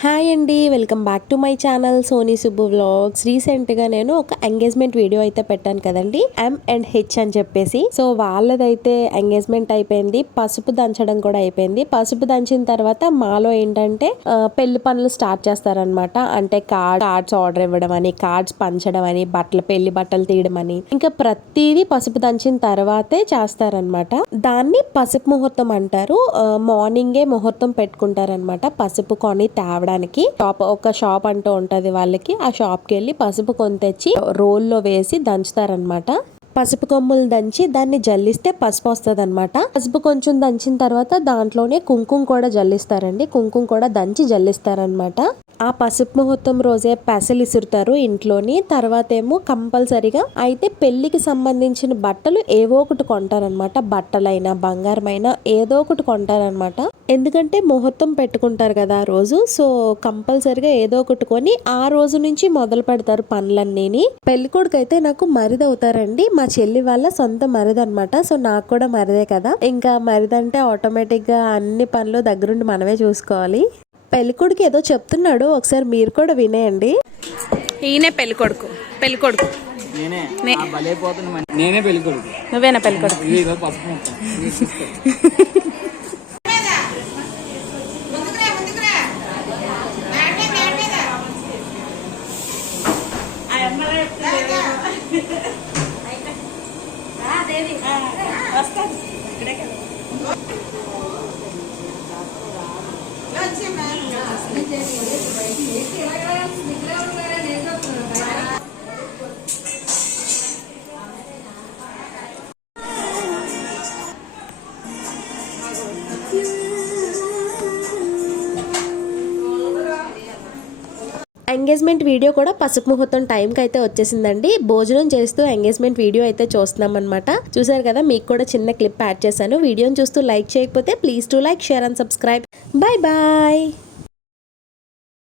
Hi అండి welcome back to my channel Soni Subbu vlogs. రీసెంట్గా నేను ఒక ఎంగేజ్మెంట్ వీడియో అయితే పెట్టాను కదండి ఎం అండ్ హెచ్ అని చెప్పేసి. సో వాళ్ళదైతే ఎంగేజ్మెంట్ అయిపోయింది పసుపు దంచడం కూడా అయిపోయింది. పసుపు దంచిన తర్వాత మాలో ఏంటంటే పెళ్ళి పనులు స్టార్ట్ చేస్తారనమాట అంటే కార్డ్ కార్డ్స్ ఆర్డర్ ఇవ్వడం అని కార్డ్స్ పంచడం అని బట్టలు పెళ్ళి బట్టలు తీయడం అని. ఇంకా ప్రతిదీ పసుపు దంచిన తర్వాతే చేస్తారనమాట దాన్ని పసుపు ముహూర్తం అంటారు. మార్నింగే ముహూర్తం పెట్టుకుంటారనమాట పసుపు కొని తేవడం తేవడానికి షాప్ ఒక షాప్ అంటూ ఉంటుంది వాళ్ళకి. ఆ షాప్కి వెళ్ళి పసుపు కొని తెచ్చి రోల్లో వేసి దంచుతారనమాట పసుపు కొమ్ములు దంచి దాన్ని జల్లిస్తే పసుపు వస్తుంది అనమాట పసుపు కొంచెం దంచిన తర్వాత దాంట్లోనే కుంకుమ కూడా జల్లిస్తారండి. కుంకుమ కూడా దంచి జల్లిస్తారనమాట ఆ పసుపు ముహూర్తం రోజే పెసలు ఇసురుతారు ఇంట్లోని. తర్వాత ఏమో కంపల్సరిగా అయితే పెళ్ళికి సంబంధించిన బట్టలు ఏవో ఒకటి కొంటారనమాట బట్టలైనా బంగారమైనా ఏదో ఒకటి కొంటారనమాట ఎందుకంటే ముహూర్తం పెట్టుకుంటారు కదా ఆ రోజు సో కంపల్సరిగా ఏదో ఒకటి కొని ఆ రోజు నుంచి మొదలు పెడతారు పనులన్నీని. పెళ్ళికొడుకు అయితే నాకు మరిదవుతారండి మా చెల్లి వాళ్ళ సొంత మరిది అనమాట సో నాకు కూడా మరిదే కదా. ఇంకా మరిదంటే ఆటోమేటిక్గా అన్ని పనులు దగ్గరుండి మనమే చూసుకోవాలి. పెళ్ళికొడుకు ఏదో చెప్తున్నాడు. ఒకసారి మీరు కూడా వినేయండి. ఈయనే పెళ్ళి కొడుకు. పెళ్ళి కొడుకు. నేనే? నే- ఆ బలైపోతున్నా మరి. నేనే పెళ్ళి కొడుకు. నువ్వేనా పెళ్ళి వస్తాను. ఇక్కడే కదా పసుపు ఎంగేజ్మెంట్ వీడియో కూడా పసుపు ముహూర్తం టైంకి అయితే వచ్చేసిందండి. భోజనం చేస్తూ ఎంగేజ్మెంట్ వీడియో అయితే చూస్తున్నాం అనమాట చూసారు కదా మీకు కూడా చిన్న క్లిప్ యాడ్ చేశాను. వీడియోని చూస్తూ లైక్ చేయకపోతే please to like share and subscribe. Bye bye.